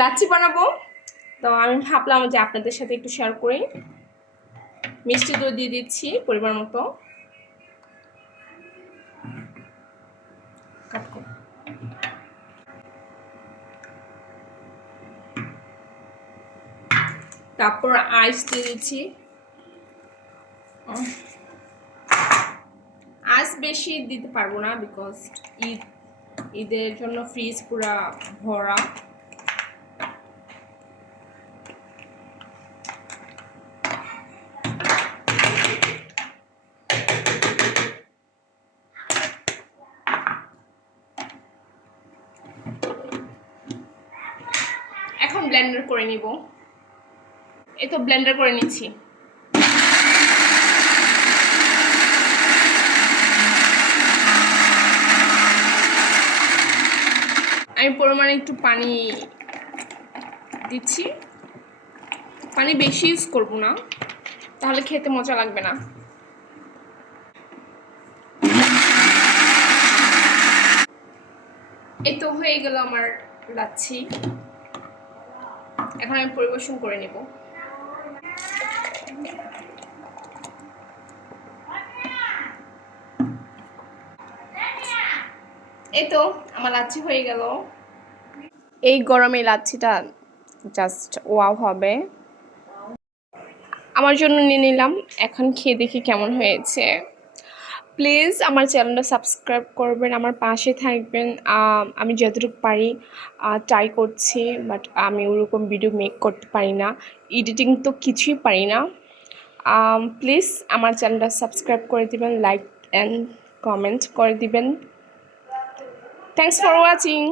লাচ্ছি বানাবো, তো আমি ভাবলাম যে আপনাদের সাথে একটু শেয়ার করি। মিষ্টি দই দিয়ে দিচ্ছি পরিমাণ মতো। তারপর আইস দিয়ে দিচ্ছি। আইস বেশি দিতে পারবো না, বিকজ ঈদের জন্য ফ্রিজ পুরা ভরা। এখন ব্লেন্ডার করে নিব। এই তো ব্লেন্ডার করে নিচ্ছি। আমি পরিমাণে একটু পানি দিচ্ছি। পানি বেশি ইউজ করব না, তাহলে খেতে মজা লাগবে না। এই তো হয়ে গেল আমার লাচ্ছি। এখন আমি পরিবেশন করে নেব। এই তো আমার লাচ্ছি হয়ে গেল। এই গরমে লাচ্ছিটা জাস্ট ওয়াও হবে। আমার জন্য নিয়ে নিলাম, এখন খেয়ে দেখি কেমন হয়েছে। প্লিজ আমার চ্যানেলটা সাবস্ক্রাইব করবেন, আমার পাশে থাকবেন। আমি যতটুকু পারি ট্রাই করছি, বাট আমি ওরকম ভিডিও মেক করতে পারি না, এডিটিং তো কিছুই পারি না। প্লিজ আমার চ্যানেলটা সাবস্ক্রাইব করে দিবেন, লাইক অ্যান্ড কমেন্ট করে দিবেন। Thanks for watching.